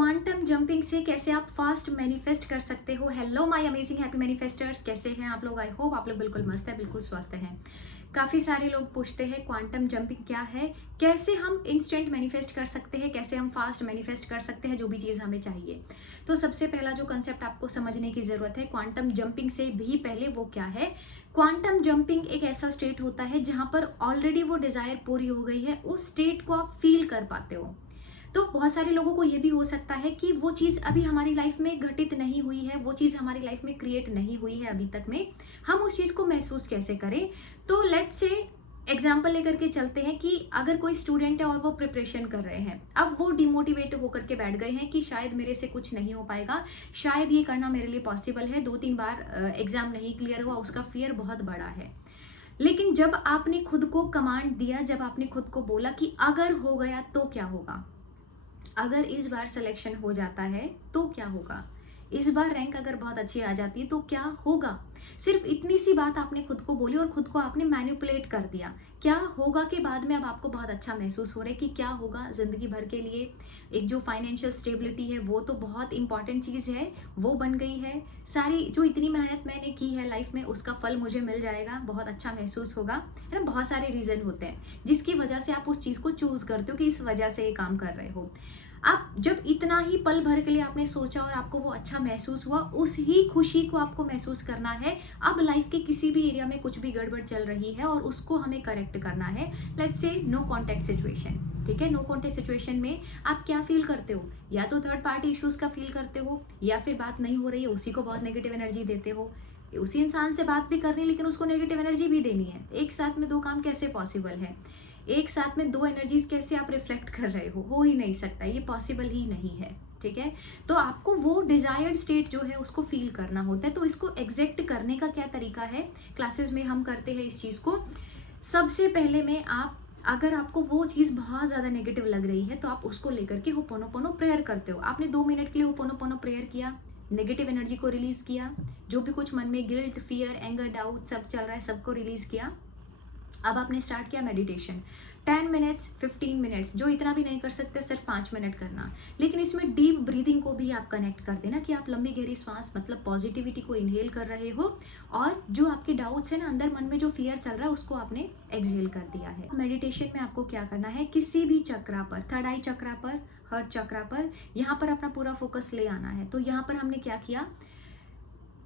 Quantum jumping से कैसे आप फास्ट मैनिफेस्ट कर सकते हो। हेलो माय अमेजिंग हैप्पी मैनिफेस्टर्स, कैसे हैं आप लोग। आई होप आप लोग बिल्कुल मस्त है, बिल्कुल स्वस्थ हैं। काफ़ी सारे लोग पूछते हैं क्वांटम जंपिंग क्या है, कैसे हम इंस्टेंट मैनिफेस्ट कर सकते हैं, कैसे हम फास्ट मैनिफेस्ट कर सकते हैं जो भी चीज़ हमें चाहिए। तो सबसे पहला जो कंसेप्ट आपको समझने की ज़रूरत है क्वांटम जंपिंग से भी पहले, वो क्या है। क्वांटम जंपिंग एक ऐसा स्टेट होता है जहाँ पर ऑलरेडी वो डिज़ायर पूरी हो गई है, उस स्टेट को आप फील कर पाते हो। तो बहुत सारे लोगों को ये भी हो सकता है कि वो चीज़ अभी हमारी लाइफ में घटित नहीं हुई है, वो चीज़ हमारी लाइफ में क्रिएट नहीं हुई है अभी तक में, हम उस चीज़ को महसूस कैसे करें। तो लेट्स से एग्जाम्पल लेकर के चलते हैं कि अगर कोई स्टूडेंट है और वो प्रिपरेशन कर रहे हैं, अब वो डिमोटिवेट होकर के बैठ गए हैं कि शायद मेरे से कुछ नहीं हो पाएगा, शायद ये करना मेरे लिए पॉसिबल है, 2-3 बार एग्जाम नहीं क्लियर हुआ, उसका फियर बहुत बड़ा है। लेकिन जब आपने खुद को कमांड दिया, जब आपने खुद को बोला कि अगर हो गया तो क्या होगा, अगर इस बार सिलेक्शन हो जाता है तो क्या होगा, इस बार रैंक अगर बहुत अच्छी आ जाती है तो क्या होगा, सिर्फ इतनी सी बात आपने खुद को बोली और खुद को आपने मैनिपुलेट कर दिया। क्या होगा के बाद में अब आपको बहुत अच्छा महसूस हो रहा है कि क्या होगा ज़िंदगी भर के लिए। एक जो फाइनेंशियल स्टेबिलिटी है वो तो बहुत इंपॉर्टेंट चीज़ है, वो बन गई है। सारी जो इतनी मेहनत मैंने की है लाइफ में उसका फल मुझे मिल जाएगा, बहुत अच्छा महसूस होगा, है ना। बहुत सारे रीज़न होते हैं जिसकी वजह से आप उस चीज़ को चूज़ करते हो कि इस वजह से ये काम कर रहे हो। आप जब इतना ही पल भर के लिए आपने सोचा और आपको वो अच्छा महसूस हुआ, उस ही खुशी को आपको महसूस करना है। अब लाइफ के किसी भी एरिया में कुछ भी गड़बड़ चल रही है और उसको हमें करेक्ट करना है। Let's say no contact situation, ठीक है। नो कॉन्टैक्ट सिचुएशन में आप क्या फील करते हो, या तो थर्ड पार्टी इश्यूज का फील करते हो, या फिर बात नहीं हो रही है उसी को बहुत नेगेटिव एनर्जी देते हो। उसी इंसान से बात भी करनी है लेकिन उसको नेगेटिव एनर्जी भी देनी है। एक साथ में दो काम कैसे पॉसिबल है, एक साथ में दो एनर्जीज कैसे आप रिफ्लेक्ट कर रहे हो ही नहीं सकता, ये पॉसिबल ही नहीं है, ठीक है। तो आपको वो डिजायर्ड स्टेट जो है उसको फील करना होता है। तो इसको एग्जैक्ट करने का क्या तरीका है, क्लासेस में हम करते हैं इस चीज़ को। सबसे पहले में आप, अगर आपको वो चीज़ बहुत ज़्यादा नेगेटिव लग रही है तो आप उसको लेकर के होपोनोपोनो प्रेयर करते हो। आपने 2 मिनट के लिए होपोनोपोनो प्रेयर किया, नेगेटिव एनर्जी को रिलीज किया, जो भी कुछ मन में गिल्ट, फियर, एंगर, डाउट सब चल रहा है सबको रिलीज किया। अब आपने स्टार्ट किया मेडिटेशन, 10 मिनट्स, 15 मिनट्स, जो इतना भी नहीं कर सकते सिर्फ 5 मिनट करना। लेकिन इसमें डीप ब्रीदिंग को भी आप कनेक्ट कर देना कि आप लंबी गहरी सांस मतलब पॉजिटिविटी को इनहेल कर रहे हो, और जो आपके डाउट्स है ना, अंदर मन में जो फियर चल रहा है उसको आपने एक्सहेल कर दिया है। मेडिटेशन में आपको क्या करना है, किसी भी चक्रा पर, थर्ड आई चक्रा पर, हर्ट चक्रा पर, यहाँ पर अपना पूरा फोकस ले आना है। तो यहाँ पर हमने क्या किया,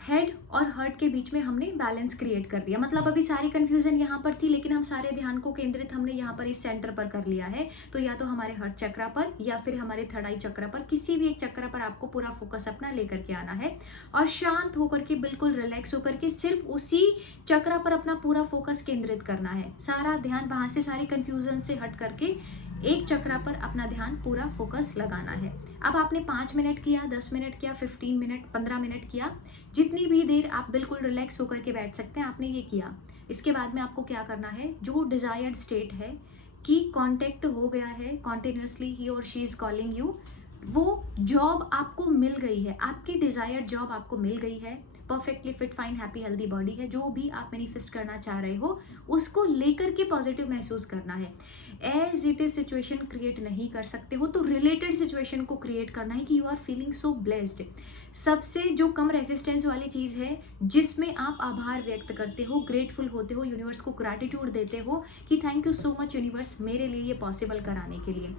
हेड और हर्ट के बीच में हमने बैलेंस क्रिएट कर दिया। मतलब अभी सारी कंफ्यूजन यहाँ पर थी लेकिन हम सारे ध्यान को केंद्रित हमने यहाँ पर इस सेंटर पर कर लिया है। तो या तो हमारे हर्ट चक्रा पर या फिर हमारे थर्ड आई चक्रा पर, किसी भी एक चक्रा पर आपको पूरा फोकस अपना लेकर के आना है और शांत होकर के, बिल्कुल रिलैक्स होकर के सिर्फ उसी चक्रा पर अपना पूरा फोकस केंद्रित करना है। सारा ध्यान वहाँ से, सारी कंफ्यूजन से हट करके एक चक्रा पर अपना ध्यान पूरा फोकस लगाना है। अब आपने 5 मिनट किया, 10 मिनट किया, 15 मिनट, 15 मिनट किया, जितनी भी देर आप बिल्कुल रिलैक्स होकर के बैठ सकते हैं आपने ये किया। इसके बाद में आपको क्या करना है, जो डिजायर्ड स्टेट है कि कांटेक्ट हो गया है, कॉन्टिन्यूसली ही और शी इज कॉलिंग यू, वो जॉब आपको मिल गई है, आपकी डिजायर्ड जॉब आपको मिल गई है, perfectly fit, fine, happy, healthy body है, जो भी आप मैनिफेस्ट करना चाह रहे हो उसको लेकर के पॉजिटिव महसूस करना है। As it is situation create नहीं कर सकते हो तो रिलेटेड सिचुएशन को क्रिएट करना है कि you are feeling so blessed. सबसे जो कम रेजिस्टेंस वाली चीज़ है जिसमें आप आभार व्यक्त करते हो, ग्रेटफुल होते हो, यूनिवर्स को ग्रैटिट्यूड देते हो कि thank you so much universe मेरे लिए ये पॉसिबल कराने के लिए।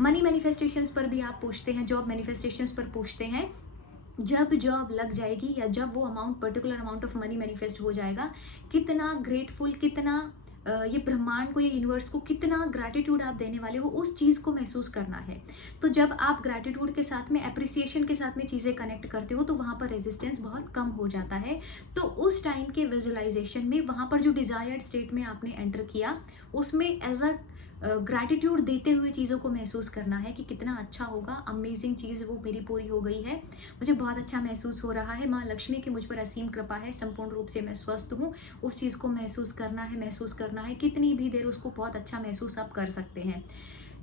मनी मैनिफेस्टेशंस पर भी आप पूछते हैं, जॉब मैनिफेस्टेशंस पर पूछते हैं, जब जॉब लग जाएगी या जब वो amount, particular amount of money manifest हो जाएगा, कितना ग्रेटफुल, कितना ये ब्रह्मांड को, ये यूनिवर्स को कितना ग्रैटिट्यूड आप देने वाले हो, उस चीज़ को महसूस करना है। तो जब आप ग्रैटिट्यूड के साथ में, अप्रिसिएशन के साथ में चीज़ें कनेक्ट करते हो तो वहाँ पर रेजिस्टेंस बहुत कम हो जाता है। तो उस टाइम के विजुअलाइजेशन में वहाँ पर जो डिज़ायर्ड स्टेट में आपने एंटर किया उसमें एज अ ग्रैटिट्यूड देते हुए चीज़ों को महसूस करना है कि कितना अच्छा होगा, अमेजिंग चीज़ वो मेरी पूरी हो गई है, मुझे बहुत अच्छा महसूस हो रहा है, माँ लक्ष्मी की मुझ पर असीम कृपा है, संपूर्ण रूप से मैं स्वस्थ हूँ। उस चीज़ को महसूस करना है, महसूस करना है, कितनी भी देर उसको बहुत अच्छा महसूस आप कर सकते हैं।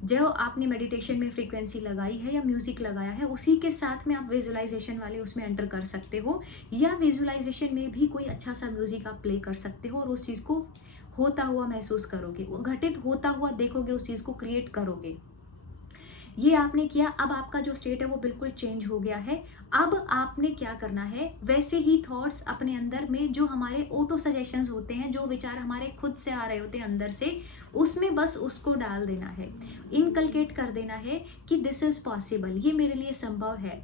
जो आपने मेडिटेशन में फ्रीक्वेंसी लगाई है या म्यूजिक लगाया है उसी के साथ में आप विजुअलाइजेशन वाले उसमें एंटर कर सकते हो, या विजुअलाइजेशन में भी कोई अच्छा सा म्यूजिक आप प्ले कर सकते हो और उस चीज़ को होता हुआ महसूस करोगे, वो घटित होता हुआ देखोगे, उस चीज़ को क्रिएट करोगे। ये आपने किया, अब आपका जो स्टेट है वो बिल्कुल चेंज हो गया है। अब आपने क्या करना है, वैसे ही थॉट्स अपने अंदर में जो हमारे ऑटो सजेशंस होते हैं, जो विचार हमारे खुद से आ रहे होते हैं अंदर से, उसमें बस उसको डाल देना है, इनकलकेट कर देना है कि दिस इज़ पॉसिबल, ये मेरे लिए संभव है।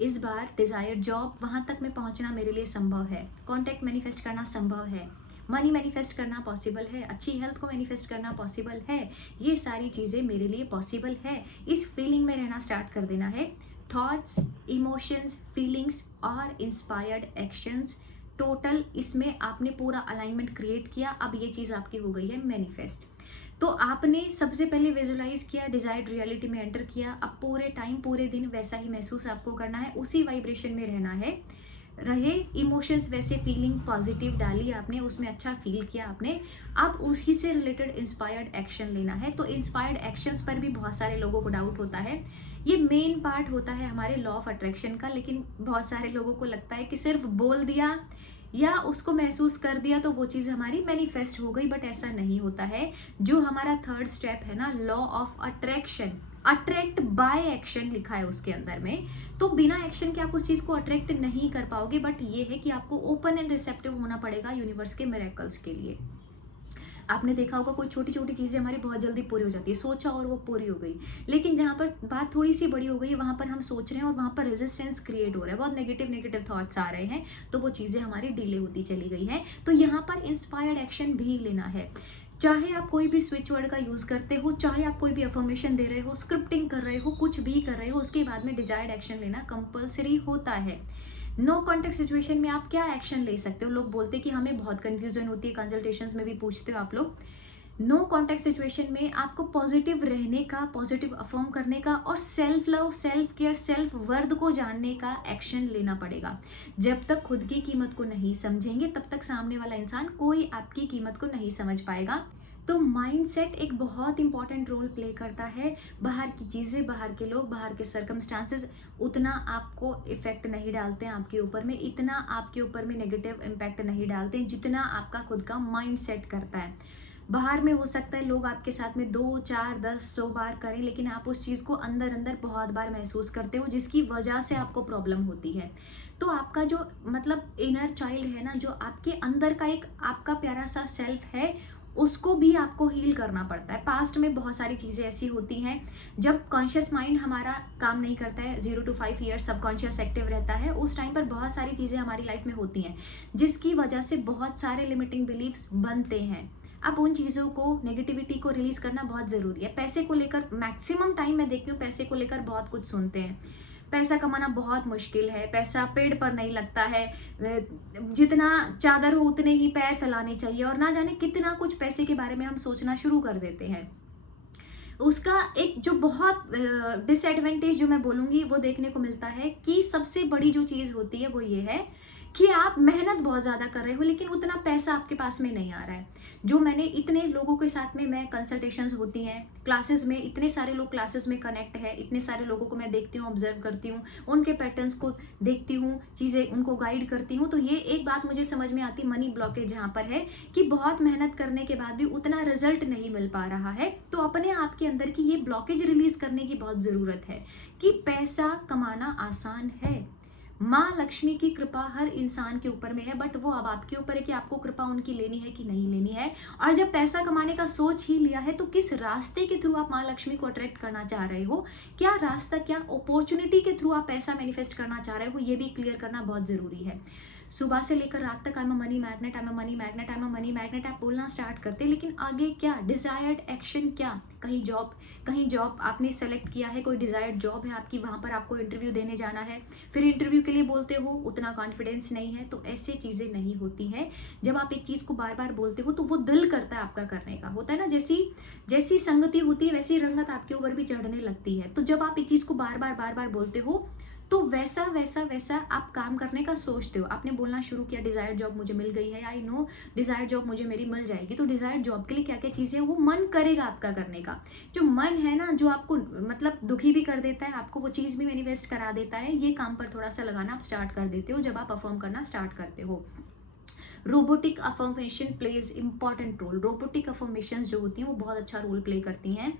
इस बार डिज़ायर्ड जॉब वहाँ तक में पहुँचना मेरे लिए संभव है, कॉन्टैक्ट मैनिफेस्ट करना संभव है, मनी मैनिफेस्ट करना पॉसिबल है, अच्छी हेल्थ को मैनिफेस्ट करना पॉसिबल है, ये सारी चीज़ें मेरे लिए पॉसिबल है। इस फीलिंग में रहना स्टार्ट कर देना है। थॉट्स, इमोशंस, फीलिंग्स और इंस्पायर्ड एक्शंस, टोटल इसमें आपने पूरा अलाइनमेंट क्रिएट किया। अब ये चीज़ आपकी हो गई है मैनिफेस्ट। तो आपने सबसे पहले विजुलाइज किया, डिजायर्ड रियलिटी में एंटर किया। अब पूरे टाइम पूरे दिन वैसा ही महसूस आपको करना है, उसी वाइब्रेशन में रहना है। रहे इमोशंस वैसे, फीलिंग पॉजिटिव डाली आपने, उसमें अच्छा फील किया आपने। अब उसी से रिलेटेड इंस्पायर्ड एक्शन लेना है। तो इंस्पायर्ड एक्शंस पर भी बहुत सारे लोगों को डाउट होता है। ये मेन पार्ट होता है हमारे लॉ ऑफ अट्रैक्शन का, लेकिन बहुत सारे लोगों को लगता है कि सिर्फ बोल दिया या उसको महसूस कर दिया तो वो चीज़ हमारी मैनिफेस्ट हो गई, बट ऐसा नहीं होता है। जो हमारा थर्ड स्टेप है ना, law of attraction, attract by action लिखा है उसके अंदर में। तो बिना एक्शन के आप उस चीज़ को अट्रैक्ट नहीं कर पाओगे, बट ये है कि आपको ओपन एंड रिसेप्टिव होना पड़ेगा यूनिवर्स के मिरेकल्स के लिए। आपने देखा होगा कोई छोटी छोटी चीज़ें हमारी बहुत जल्दी पूरी हो जाती है, सोचा और वो पूरी हो गई, लेकिन जहाँ पर बात थोड़ी सी बड़ी हो गई है वहाँ पर हम सोच रहे हैं और वहाँ पर रेजिस्टेंस क्रिएट हो रहा है, बहुत नेगेटिव नेगेटिव थॉट्स आ रहे हैं, तो वो चीज़ें हमारी डिले होती चली गई हैं। तो यहाँ पर इंस्पायर्ड एक्शन भी लेना है। चाहे आप कोई भी स्विच वर्ड का यूज़ करते हो, चाहे आप कोई भी अफर्मेशन दे रहे हो, स्क्रिप्टिंग कर रहे हो, कुछ भी कर रहे हो, उसके बाद में डिजायर्ड एक्शन लेना कंपलसरी होता है। नो कॉन्टेक्ट सिचुएशन में आप क्या एक्शन ले सकते हो? लोग बोलते हैं कि हमें बहुत कंफ्यूजन होती है, कंसल्टेशंस में भी पूछते हो आप लोग। नो कॉन्टैक्ट सिचुएशन में आपको पॉजिटिव रहने का, पॉजिटिव अफर्म करने का और self love, self care, self worth को जानने का एक्शन लेना पड़ेगा। जब तक खुद की कीमत को नहीं समझेंगे तब तक सामने वाला इंसान कोई आपकी कीमत को नहीं समझ पाएगा। तो माइंडसेट एक बहुत इंपॉर्टेंट रोल प्ले करता है। बाहर की चीज़ें, बाहर के लोग, बाहर के सर्कमस्टांसेस उतना आपको इफेक्ट नहीं डालते हैं आपके ऊपर में, इतना आपके ऊपर में नेगेटिव इम्पैक्ट नहीं डालते हैं जितना आपका खुद का माइंडसेट करता है। बाहर में हो सकता है लोग आपके साथ में 2, 4, 10, 100 बार करें, लेकिन आप उस चीज़ को अंदर अंदर बहुत बार महसूस करते हो, जिसकी वजह से आपको प्रॉब्लम होती है। तो आपका जो मतलब इनर चाइल्ड है ना, जो आपके अंदर का एक आपका प्यारा सा सेल्फ है, उसको भी आपको हील करना पड़ता है। पास्ट में बहुत सारी चीज़ें ऐसी होती हैं जब कॉन्शियस माइंड हमारा काम नहीं करता है, 0 to 5 ईयर्स सबकॉन्शियस एक्टिव रहता है, उस टाइम पर बहुत सारी चीज़ें हमारी लाइफ में होती हैं जिसकी वजह से बहुत सारे लिमिटिंग बिलीव्स बनते हैं। अब उन चीज़ों को, नेगेटिविटी को रिलीज़ करना बहुत ज़रूरी है। पैसे को लेकर मैक्सिमम टाइम मैं देखती हूँ, पैसे को लेकर बहुत कुछ सुनते हैं। पैसा कमाना बहुत मुश्किल है, पैसा पेड़ पर नहीं लगता है, जितना चादर हो उतने ही पैर फैलाने चाहिए, और ना जाने कितना कुछ पैसे के बारे में हम सोचना शुरू कर देते हैं। उसका एक जो बहुत डिसएडवांटेज जो मैं बोलूँगी वो देखने को मिलता है कि सबसे बड़ी जो चीज़ होती है वो ये है कि आप मेहनत बहुत ज़्यादा कर रहे हो लेकिन उतना पैसा आपके पास में नहीं आ रहा है। जो मैंने इतने लोगों के साथ में, मैं कंसल्टेशंस होती हैं, क्लासेस में इतने सारे लोग क्लासेस में कनेक्ट है, इतने सारे लोगों को मैं देखती हूँ, ऑब्जर्व करती हूँ, उनके पैटर्न्स को देखती हूँ, चीज़ें उनको गाइड करती हूँ, तो ये एक बात मुझे समझ में आती, मनी ब्लॉकेज जहाँ पर है कि बहुत मेहनत करने के बाद भी उतना रिजल्ट नहीं मिल पा रहा है। तो अपने आप के अंदर की ये ब्लॉकेज रिलीज करने की बहुत ज़रूरत है कि पैसा कमाना आसान है। माँ लक्ष्मी की कृपा हर इंसान के ऊपर में है, बट वो अब आपके ऊपर है कि आपको कृपा उनकी लेनी है कि नहीं लेनी है। और जब पैसा कमाने का सोच ही लिया है तो किस रास्ते के थ्रू आप माँ लक्ष्मी को अट्रैक्ट करना चाह रहे हो, क्या रास्ता, क्या अपॉर्चुनिटी के थ्रू आप पैसा मैनिफेस्ट करना चाह रहे हो, ये भी क्लियर करना बहुत ज़रूरी है। सुबह से लेकर रात तक I am a money magnet, I am a money magnet, I am a money magnet आप बोलना स्टार्ट करते, लेकिन आगे क्या, डिजायर्ड एक्शन क्या? कहीं जॉब आपने सेलेक्ट किया है, कोई डिजायर्ड जॉब है आपकी, वहाँ पर आपको इंटरव्यू देने जाना है, फिर इंटरव्यू के लिए बोलते हो उतना कॉन्फिडेंस नहीं है, तो ऐसे चीज़ें नहीं होती हैं। जब आप एक चीज़ को बार बार बोलते हो तो वो दिल करता है आपका करने का, होता है ना, जैसी जैसी संगति होती है वैसी रंगत आपके ऊपर भी चढ़ने लगती है। तो जब आप एक चीज़ को बार बार बोलते हो तो वैसा वैसा वैसा आप काम करने का सोचते हो। आपने बोलना शुरू किया, डिजायर्ड जॉब मुझे मिल गई है, आई नो डिजायर्ड जॉब मुझे मेरी मिल जाएगी, तो डिजायर्ड जॉब के लिए क्या क्या चीज़ें हैं वो मन करेगा आपका करने का। जो मन है ना, जो आपको मतलब दुखी भी कर देता है, आपको वो चीज़ भी मैनिफेस्ट करा देता है, ये काम पर थोड़ा सा लगाना आप स्टार्ट कर देते हो जब आप परफॉर्म करना स्टार्ट करते हो। Robotic affirmation plays important role. Robotic affirmation जो होती हैं वो बहुत अच्छा रोल प्ले करती हैं,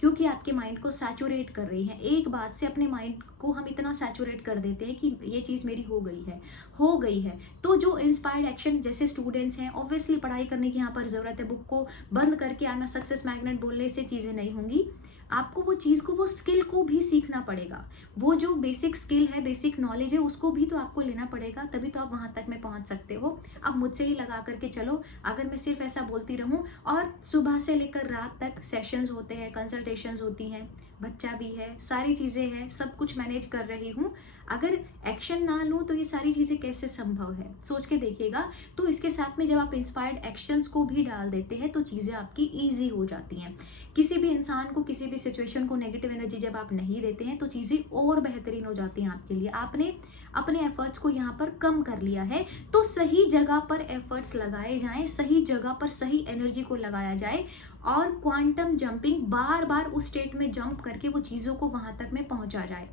क्योंकि आपके माइंड को सैचुरेट कर रही हैं। एक बात से अपने माइंड को हम इतना सैचुरेट कर देते हैं कि ये चीज़ मेरी हो गई है, हो गई है। तो जो इंस्पायर्ड एक्शन, जैसे स्टूडेंट्स हैं, ऑब्वियसली पढ़ाई करने की यहाँ पर ज़रूरत है, बुक को बंद करके आई एम सक्सेस मैग्नेट बोलने से चीज़ें नहीं होंगी। आपको वो चीज़ को, वो स्किल को भी सीखना पड़ेगा। वो जो बेसिक स्किल है, बेसिक नॉलेज है, उसको भी तो आपको लेना पड़ेगा, तभी तो आप वहाँ तक में पहुँच सकते हो। अब मुझसे ही लगा करके चलो, अगर मैं सिर्फ ऐसा बोलती रहूं, और सुबह से लेकर रात तक सेशंस होते हैं, कंसल्टेशंस होती हैं, बच्चा भी है, सारी चीज़ें हैं, सब कुछ मैनेज कर रही हूँ, अगर एक्शन ना लूँ तो ये सारी चीज़ें कैसे संभव है, सोच के देखिएगा। तो इसके साथ में जब आप इंस्पायर्ड एक्शंस को भी डाल देते हैं तो चीज़ें आपकी ईजी हो जाती हैं। किसी भी इंसान को, किसी भी सिचुएशन को नेगेटिव एनर्जी जब आप नहीं देते हैं तो चीज़ें और बेहतरीन हो जाती हैं आपके लिए। आपने अपने एफर्ट्स को यहाँ पर कम कर लिया है, तो सही जगह पर एफर्ट्स लगाए जाएं, सही जगह पर सही एनर्जी को लगाया जाए, और क्वांटम जंपिंग बार बार उस स्टेट में जंप करके वो चीज़ों को वहाँ तक में पहुँचा जाए।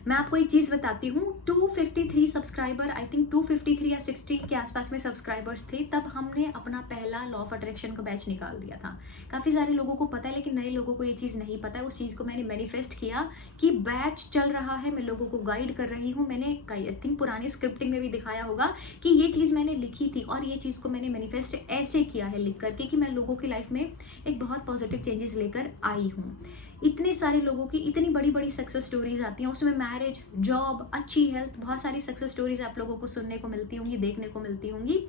मैं आपको एक चीज़ बताती हूँ, 253 सब्सक्राइबर, आई थिंक 253 या 60 के आसपास में सब्सक्राइबर्स थे, तब हमने अपना पहला लॉ ऑफ अट्रैक्शन का बैच निकाल दिया था। काफ़ी सारे लोगों को पता है, लेकिन नए लोगों को ये चीज़ नहीं पता है। उस चीज़ को मैंने मैनिफेस्ट किया कि बैच चल रहा है, मैं लोगों को गाइड कर रही हूँ। मैंने आई थिंक पुरानी स्क्रिप्टिंग में भी दिखाया होगा कि ये चीज़ मैंने लिखी थी, और ये चीज़ को मैंने मैनिफेस्ट ऐसे किया है लिख करके कि मैं लोगों की लाइफ में एक बहुत पॉजिटिव चेंजेस लेकर आई हूँ। इतने सारे लोगों की इतनी बड़ी बड़ी सक्सेस स्टोरीज आती हैं, उसमें मैरिज, जॉब, अच्छी हेल्थ, बहुत सारी सक्सेस स्टोरीज आप लोगों को सुनने को मिलती होंगी, देखने को मिलती होंगी।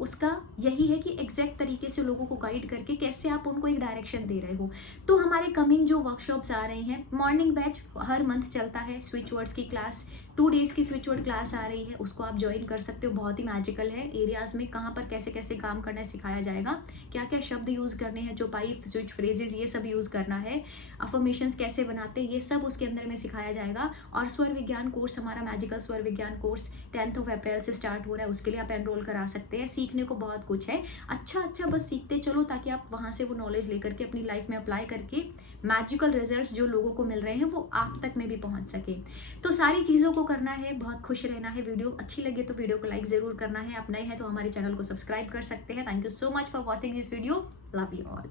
उसका यही है कि एग्जैक्ट तरीके से लोगों को गाइड करके कैसे आप उनको एक डायरेक्शन दे रहे हो। तो हमारे कमिंग जो वर्कशॉप्स आ रही हैं, मॉर्निंग बैच हर मंथ चलता है, स्विच वर्ड्स की क्लास, 2 डेज़ की स्विच वर्ड क्लास आ रही है, उसको आप ज्वाइन कर सकते हो। बहुत ही मैजिकल है, एरियाज़ में कहाँ पर कैसे कैसे काम करना है सिखाया जाएगा, क्या क्या शब्द यूज़ करने हैं, चौपाई, स्विच फ्रेजेस, ये सब यूज़ करना है, अफर्मेशंस कैसे बनाते हैं, ये सब उसके अंदर में सिखाया जाएगा। और स्वर विज्ञान कोर्स, हमारा मैजिकल स्वर विज्ञान कोर्स 10 अप्रैल से स्टार्ट हो रहा है, उसके लिए आप एनरोल करा सकते हैं। सीखने को बहुत कुछ है, अच्छा बस सीखते चलो, ताकि आप वहाँ से वो नॉलेज लेकर के अपनी लाइफ में अप्लाई करके मैजिकल रिजल्ट्स जो लोगों को मिल रहे हैं वो आप तक में भी पहुँच सके। तो सारी चीज़ों को करना है, बहुत खुश रहना है। वीडियो अच्छी लगे तो वीडियो को लाइक ज़रूर करना है। आप नए हैं तो हमारे चैनल को सब्सक्राइब कर सकते हैं। Thank you so much for watching this video. Love you all.